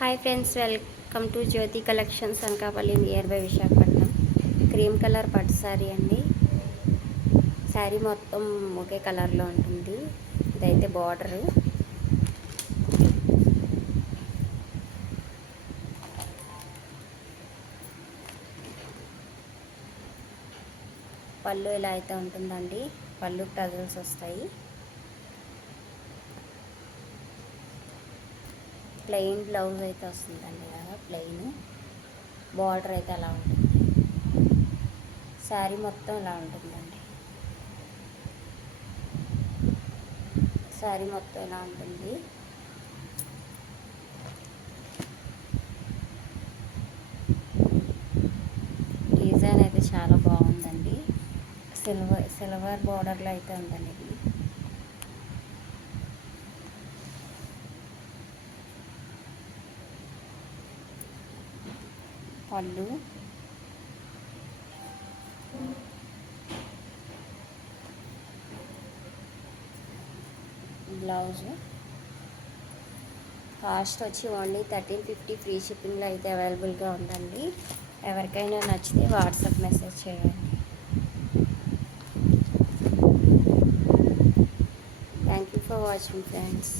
Hi friends, welcome to Jyothi collections Anakapalli near by Visakhapatnam. Cream colour పట్టు శారీ అండి. శారీ మొత్తం ఒకే కలర్లో ఉంటుంది. ఇదైతే బార్డరు. పళ్ళు ఇలా అయితే ఉంటుందండి. పళ్ళు టజల్స్ వస్తాయి. ప్లెయిన్ బ్లౌజ్ అయితే వస్తుందండి. కదా ప్లెయిన్ బార్డర్ అయితే అలా ఉంటుంది. శారీ మొత్తం ఇలా ఉంటుందండి. శారీ మొత్తం ఇలా ఉంటుంది. డిజైన్ అయితే చాలా బాగుందండి. సిల్వర్ బార్డర్లో అయితే ఉందండి ఇది. పళ్ళు బ్లౌజ్ కాస్ట్ వచ్చి ఓన్లీ 1350. ఫ్రీ షిప్పింగ్లో అయితే అవైలబుల్గా ఉందండి. ఎవరికైనా నచ్చితే వాట్సాప్ మెసేజ్ చేయండి. Thank you for watching friends.